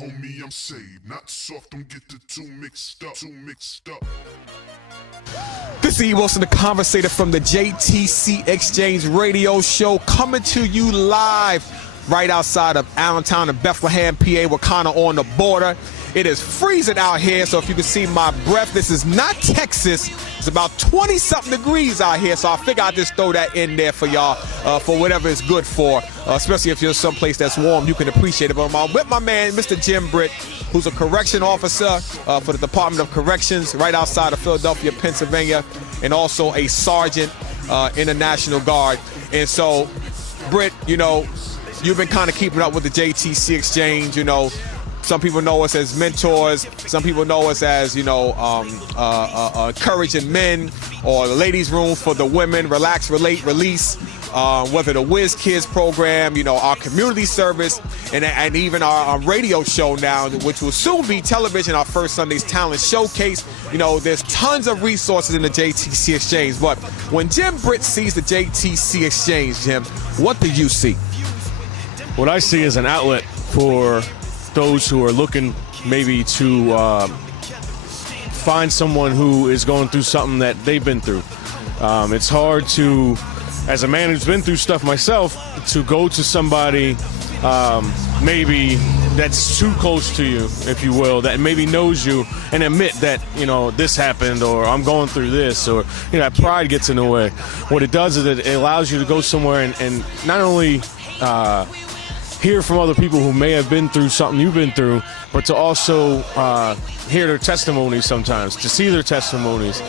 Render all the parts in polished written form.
Homie, I'm saved, not soft, don't get the two mixed up. This is E.Wilson, the conversator from the JTC Exchange radio show, coming to you live right outside of Allentown and Bethlehem, PA. We're kind of on the border. It is freezing out here, so if you can see my breath, this is not Texas. It's about 20-something degrees out here, so I figure I'll just throw that in there for y'all for whatever it's good for, especially if you're someplace that's warm, you can appreciate it. But I'm with my man, Mr. Jim Britt, who's a correction officer for the Department of Corrections right outside of Philadelphia, Pennsylvania, and also a sergeant in the National Guard. And so, Britt, you know, you've been kind of keeping up with the JTC Exchange, you know. Some people know us as mentors. Some people know us as, you know, encouraging men, or the ladies' room for the women, relax, relate, release, whether the Whiz Kids program, you know, our community service, and even our radio show now, which will soon be television, our first Sunday's Talent Showcase. You know, there's tons of resources in the JTC Exchange. But when Jim Britt sees the JTC Exchange, Jim, what do you see? What I see is an outlet for those who are looking maybe to find someone who is going through something that they've been through. It's hard to, as a man who's been through stuff myself, to go to somebody maybe that's too close to you, if you will, that maybe knows you, and admit that, you know, this happened, or I'm going through this, or, you know, that pride gets in the way. What it does is it allows you to go somewhere and not only hear from other people who may have been through something you've been through, but to also hear their testimonies sometimes, to see their testimonies.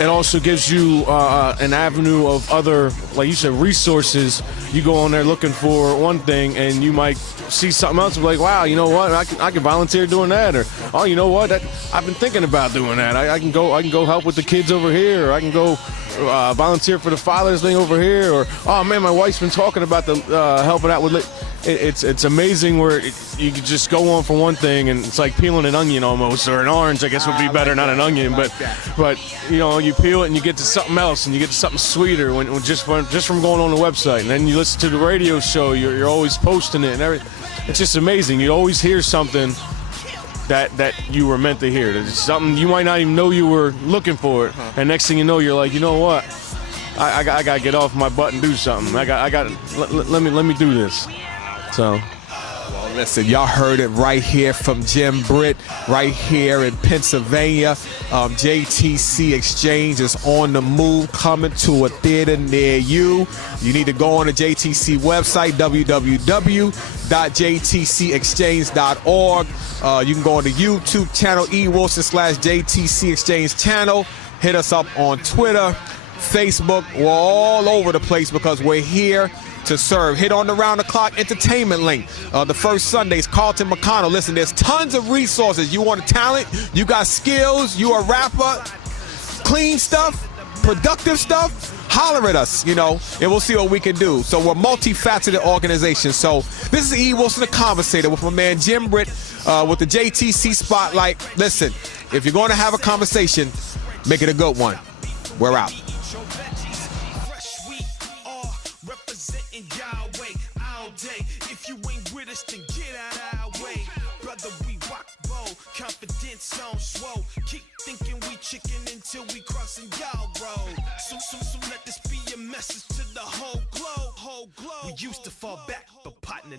It also gives you an avenue of other, like you said, resources. You go on there looking for one thing, and you might see something else and be like, wow, you know what, I can volunteer doing that, or, oh, you know what, I've been thinking about doing that. I can go help with the kids over here, or I can go volunteer for the Father's thing over here, or, oh man, my wife's been talking about the helping out with it's amazing where you can just go on for one thing, and it's like peeling an onion almost, or an orange, I guess would be better, not an onion, but you know, you peel it and you get to something else, and you get to something sweeter when just from going on the website. And then you listen to the radio show, you're always posting it and everything. It's just amazing. You always hear something that you were meant to hear. It's something you might not even know you were looking for it, and next thing you know, you're like, you know what, I gotta get off my butt and do something. Let me do this. So, well, listen, y'all heard it right here from Jim Britt, right here in Pennsylvania. JTC Exchange is on the move, coming to a theater near you. You need to go on the JTC website, www.jtcexchange.org. You can go on the YouTube channel, E.Wilson /JTC Exchange channel. Hit us up on Twitter, Facebook. We're all over the place because we're here to serve. Hit on the round-the-clock entertainment link. The first Sundays, Carlton McConnell. Listen, there's tons of resources. You want a talent, you got skills, you a rapper, clean stuff, productive stuff, holler at us, you know, and we'll see what we can do. So we're a multifaceted organization. So this is E.Wilson, the conversator, with my man Jim Britt with the JTC Spotlight. Listen, if you're going to have a conversation, make it a good one. We're out. If you ain't with us, then get out of our way. Brother, we rock bold, confidence on swole. Keep thinking we chicken until we crossing y'all road. So let this be a message to the whole globe. We used to fall back, but partner.